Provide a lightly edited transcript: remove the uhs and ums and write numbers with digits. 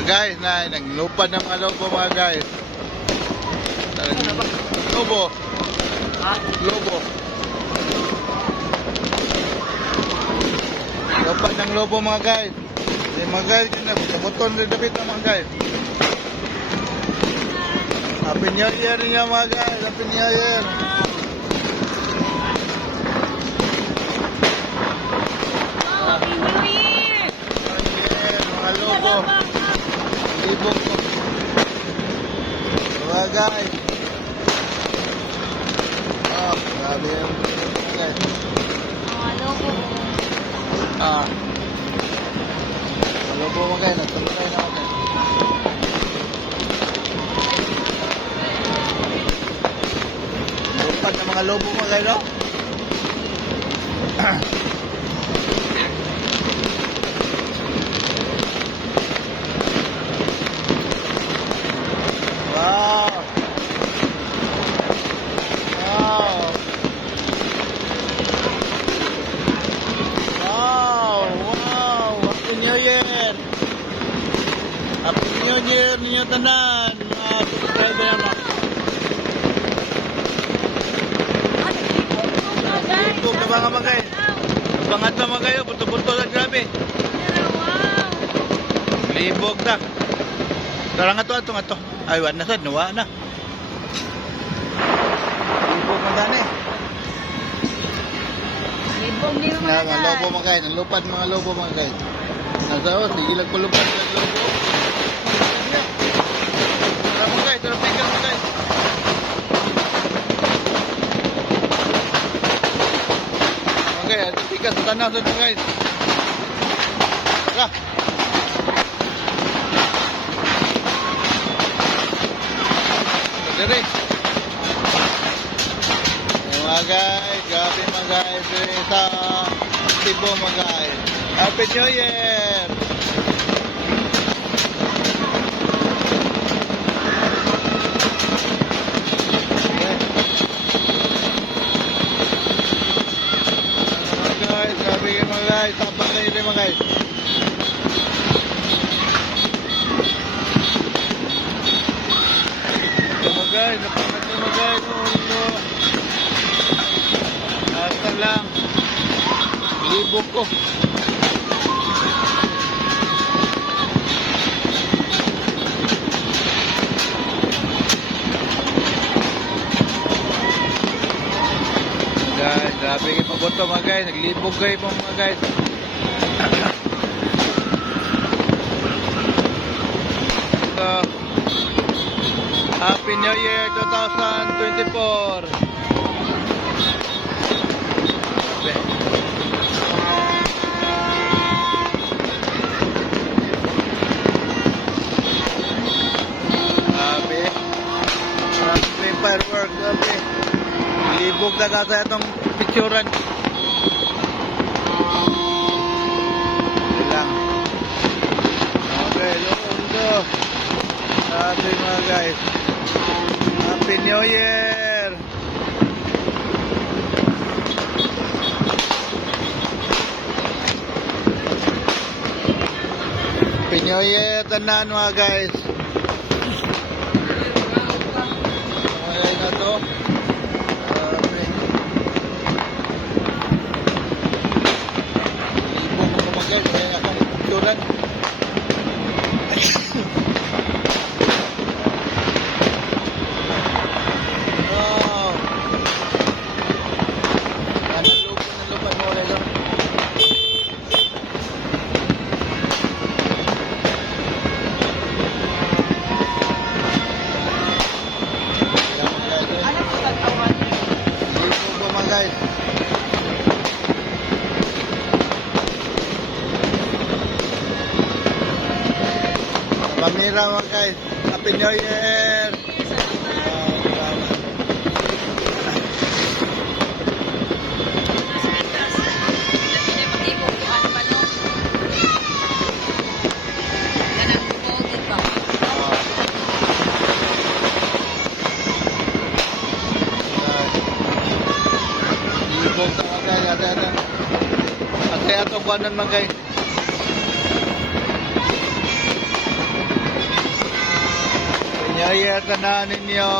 Mga guys, naglupad ng mga lobo mga guys. Lobo. Lobo. Lupad ng lobo mga guys. Mga guys, yun na. Buton rin dapat mga guys. Happy New Year niya mga guys. Happy New Year. Happy New Year! Mga lobo. Libog ko. Mga guys. Oh, grabe yung mga guys. Mga lobo. Mga lobo mga guys. Nagtulunay na mga guys. Lupad ng mga lobo mga guys, no? Wow! Wow! Wow! Wow! Happy New Year! Happy New Year ninyo tanan, mga subscriber mo. Libog na mga magay. Bangat na mga kayo, buto-buto na grabe. Wow! Libog na. Tara nga to, ato. Ay, wala na sad, nawa na. Libog na gani. Libog din mga Mga lobo mga guys, nalupad mga lobo mga guys. Nasa o, sige lang palupad ng lobo. Tara mga guys, tara pikas mga guys. Mga guys, ito pikas sa tanaw sa mga guys. Tara. Dere. Mga guys, grabe mga guys, sa aktibo mga guys. Happy New Year! Mga guys, grabe mga guys, tapang kayo din mga guys. Mga guys, napangat na mga guys. Oh, no. Asa lang. Libog ko. Guys, grabe kayo paboto mga guys. Naglibog kayo po mga guys. So, Happy New Year 2024. Grabe. Grabe yung fireworks. Grabe. Libog na kasi itong picturean. Lang. Okay, londo. Grabe mga guys. Happy New Year! Happy New Year tanan mga guys. Okay na to. Grabe. Libog ako mga guys. Kaya akong picturean. Wow! Nalupad mo ulit lang. Ano po tagtawan niyo? Libog po mga guys. Pamira mga guys. Happy New Year! Libog na mga guys. At kaya ito buwanan mga guys. New Year tanan ninyo.